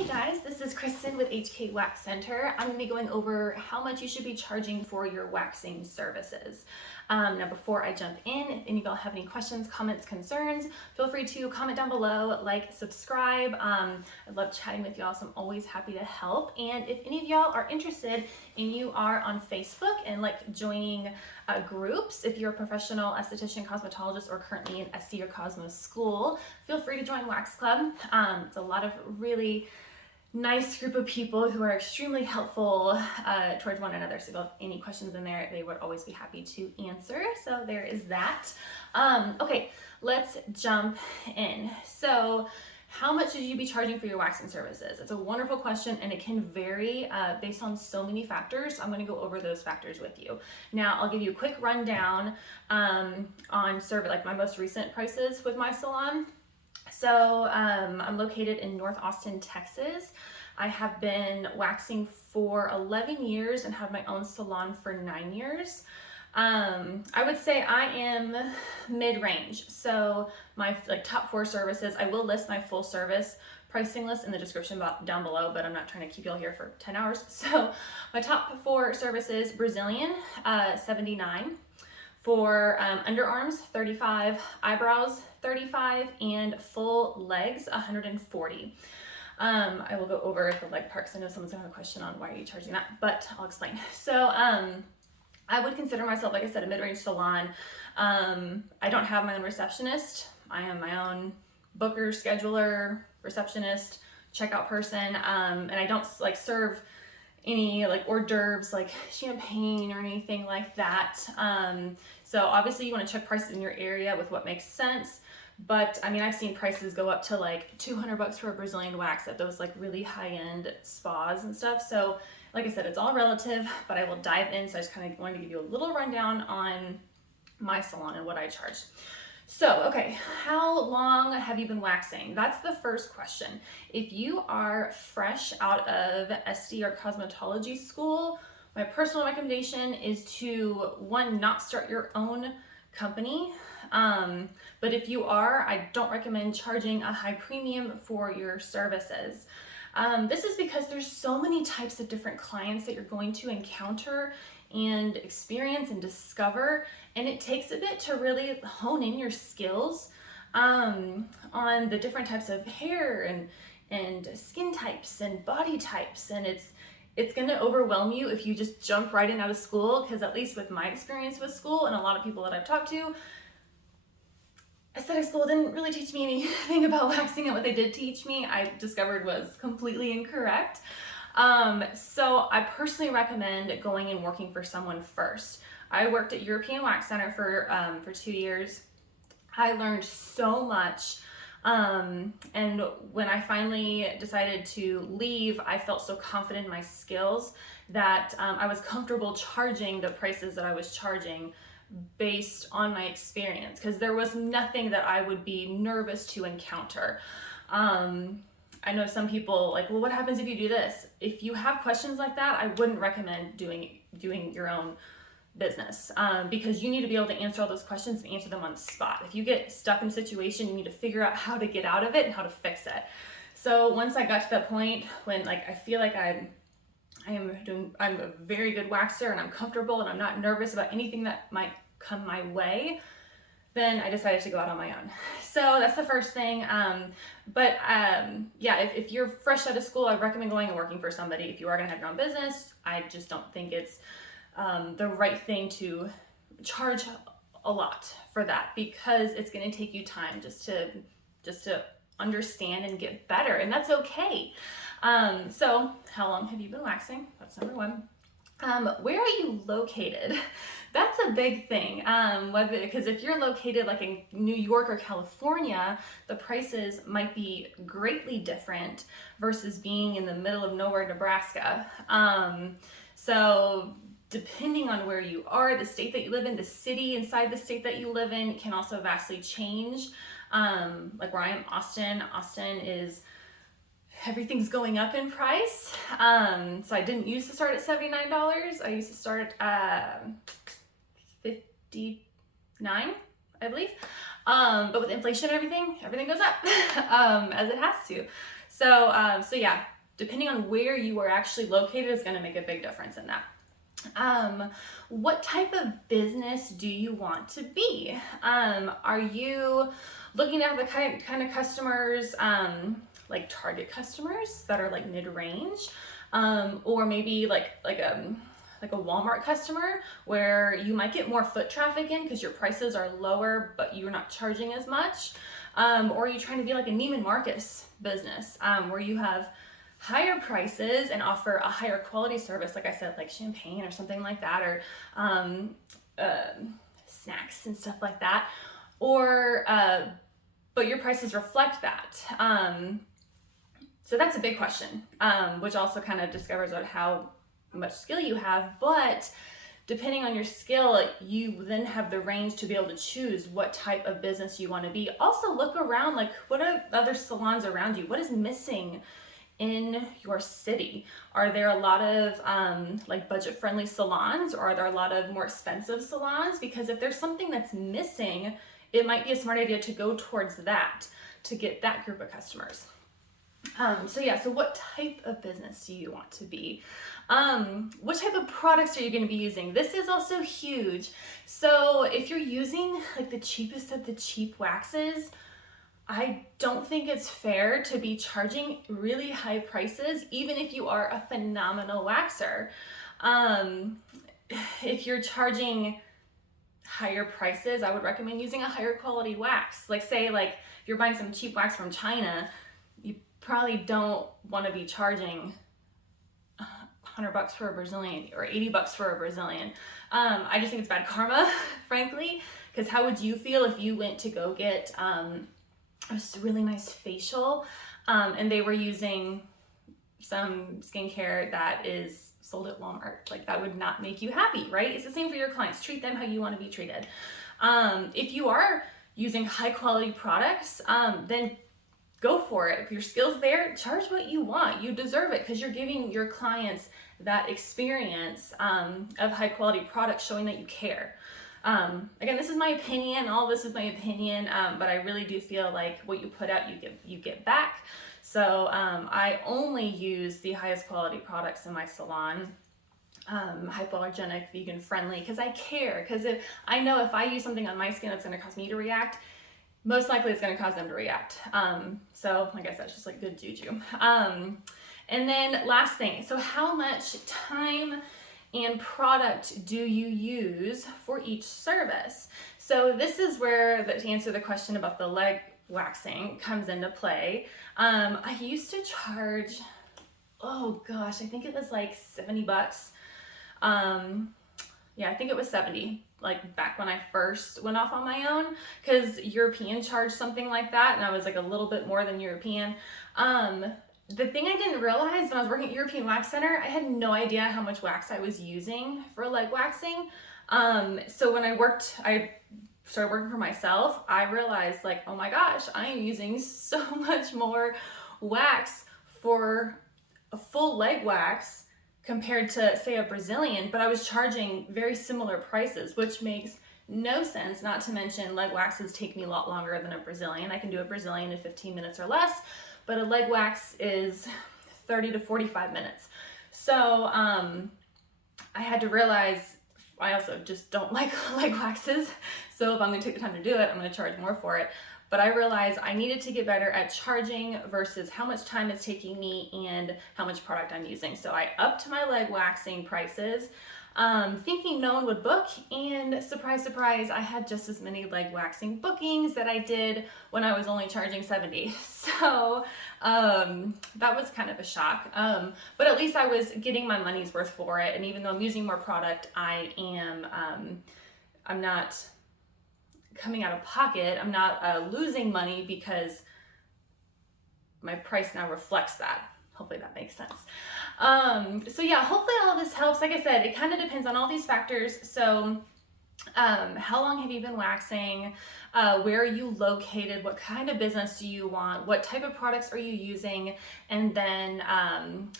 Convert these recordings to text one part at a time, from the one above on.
Hey guys, this is Kristen with HK Wax Center. I'm going to be going over how much you should be charging for your waxing services. Now before I jump in, if any of y'all have any questions, comments, concerns, feel free to comment down below, like, subscribe. I love chatting with y'all, so I'm always happy to help. And if any of y'all are interested and you are on Facebook and like joining groups, if you're a professional esthetician, cosmetologist, or currently in Esti or Cosmo school, feel free to join Wax Club. It's a lot of really nice group of people who are extremely helpful towards one another. So if you have any questions in there, they would always be happy to answer. So there is that. Okay, let's jump in. So how much should you be charging for your waxing services? It's a wonderful question and it can vary based on so many factors. I'm going to go over those factors with you. Now I'll give you a quick rundown on like my most recent prices with my salon. So I'm located in North Austin, Texas. I have been waxing for 11 years and have my own salon for 9 years. I would say I am mid-range. So my top 4 services, I will list my full service pricing list in the description down below, but I'm not trying to keep y'all here for 10 hours. So my top 4 services, Brazilian, $79. For underarms, $35, eyebrows, $35, and full legs, $140. I will go over the leg part because I know someone's gonna have a question on why are you charging that, but I'll explain. So I would consider myself, like I said, a mid-range salon. I don't have my own receptionist. I am my own booker, scheduler, receptionist, checkout person, and I don't like serve any like hors d'oeuvres like champagne or anything like that. So obviously you want to check prices in your area with what makes sense, but I mean I've seen prices go up to like $200 for a Brazilian wax at those like really high-end spas and stuff. So like I said, it's all relative, but I will dive in. So I just kind of wanted to give you a little rundown on my salon and what I charge. So, okay, how long have you been waxing? That's the first question. If you are fresh out of Esti or cosmetology school, my personal recommendation is to, one, not start your own company. But if you are, I don't recommend charging a high premium for your services. This is because there's so many types of different clients that you're going to encounter and experience and discover, and it takes a bit to really hone in your skills on the different types of hair and skin types and body types, and it's going to overwhelm you if you just jump right in out of school, because at least with my experience with school and a lot of people that I've talked to, aesthetic school didn't really teach me anything about waxing, and what they did teach me I discovered was completely incorrect. So I personally recommend going and working for someone first. I worked at European Wax Center for 2 years. I learned so much. And when I finally decided to leave, I felt so confident in my skills that I was comfortable charging the prices that I was charging based on my experience, because there was nothing that I would be nervous to encounter. I know some people like, well, what happens if you do this? If you have questions like that, I wouldn't recommend doing your own business, because you need to be able to answer all those questions and answer them on the spot. If you get stuck in a situation, you need to figure out how to get out of it and how to fix it. So once I got to that point when like I feel like I'm a very good waxer and I'm comfortable and I'm not nervous about anything that might come my way, then I decided to go out on my own. So that's the first thing. Yeah, if you're fresh out of school, I recommend going and working for somebody. If you are gonna have your own business, I just don't think it's the right thing to charge a lot for that, because it's gonna take you time just to understand and get better, and that's okay. So how long have you been waxing? That's number one. Where are you located? That's a big thing. Because if you're located like in New York or California, the prices might be greatly different versus being in the middle of nowhere, Nebraska. So depending on where you are, the state that you live in, the city inside the state that you live in can also vastly change. Like where I am, Austin is, everything's going up in price. So I didn't used to start at $79. I used to start at $59, I believe. But with inflation and everything goes up, as it has to. So yeah, depending on where you are actually located is going to make a big difference in that. What type of business do you want to be? Are you looking to have the kind of customers, like target customers that are like mid-range, or maybe like a Walmart customer where you might get more foot traffic in because your prices are lower, but you're not charging as much? Or are you trying to be like a Neiman Marcus business, where you have higher prices and offer a higher quality service, like I said, like champagne or something like that, or snacks and stuff like that, or but your prices reflect that. So that's a big question, which also kind of discovers how much skill you have. But depending on your skill, you then have the range to be able to choose what type of business you want to be. Also look around, like what are other salons around you? What is missing in your city? Are there a lot of like budget-friendly salons, or are there a lot of more expensive salons? Because if there's something that's missing, it might be a smart idea to go towards that to get that group of customers. So what type of business do you want to be? What type of products are you going to be using? This is also huge. So if you're using like the cheapest of the cheap waxes, I don't think it's fair to be charging really high prices, even if you are a phenomenal waxer. If you're charging higher prices, I would recommend using a higher quality wax. Like say, like if you're buying some cheap wax from China, you probably don't want to be charging $100 for a Brazilian or $80 for a Brazilian. I just think it's bad karma, frankly, because how would you feel if you went to go get a really nice facial and they were using some skincare that is sold at Walmart? Like that would not make you happy, right? It's the same for your clients. Treat them how you want to be treated. If you are using high quality products, then go for it. If your skill's there, charge what you want. You deserve it because you're giving your clients that experience of high quality products, showing that you care. Again, this is my opinion. All this is my opinion, but I really do feel like what you put out, you get back. So I only use the highest quality products in my salon, hypoallergenic, vegan friendly, because I care. Because if I know if I use something on my skin that's going to cause me to react, most likely it's going to cause them to react. So like I said, it's just like good juju. And then last thing, so how much time and product do you use for each service? So this is where, to answer the question about the leg waxing comes into play. I used to charge, oh gosh, I think it was like $70. Yeah, I think it was 70, like back when I first went off on my own, because European charged something like that, and I was like a little bit more than European. The thing I didn't realize when I was working at European Wax Center, I had no idea how much wax I was using for leg waxing. So when I started working for myself, I realized like, oh my gosh, I am using so much more wax for a full leg wax compared to say a Brazilian, but I was charging very similar prices, which makes no sense. Not to mention leg waxes take me a lot longer than a Brazilian. I can do a Brazilian in 15 minutes or less, but a leg wax is 30 to 45 minutes. So I had to realize I also just don't like leg waxes. So if I'm gonna take the time to do it, I'm gonna charge more for it. But I realized I needed to get better at charging versus how much time it's taking me and how much product I'm using. So I upped my leg waxing prices, thinking no one would book, and surprise, surprise, I had just as many leg waxing bookings that I did when I was only charging 70. So that was kind of a shock. But at least I was getting my money's worth for it. And even though I'm using more product, I'm not coming out of pocket. I'm not losing money because my price now reflects that. Hopefully that makes sense. So yeah, hopefully all of this helps. Like I said, it kind of depends on all these factors. So how long have you been waxing? Where are you located? What kind of business do you want? What type of products are you using? And then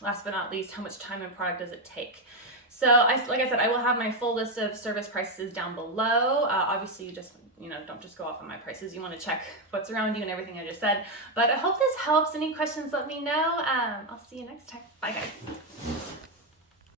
last but not least, how much time and product does it take? So like I said, I will have my full list of service prices down below. Obviously you just you know, don't just go off on my prices. You want to check what's around you and everything I just said. But I hope this helps. Any questions, let me know. I'll see you next time. Bye, guys.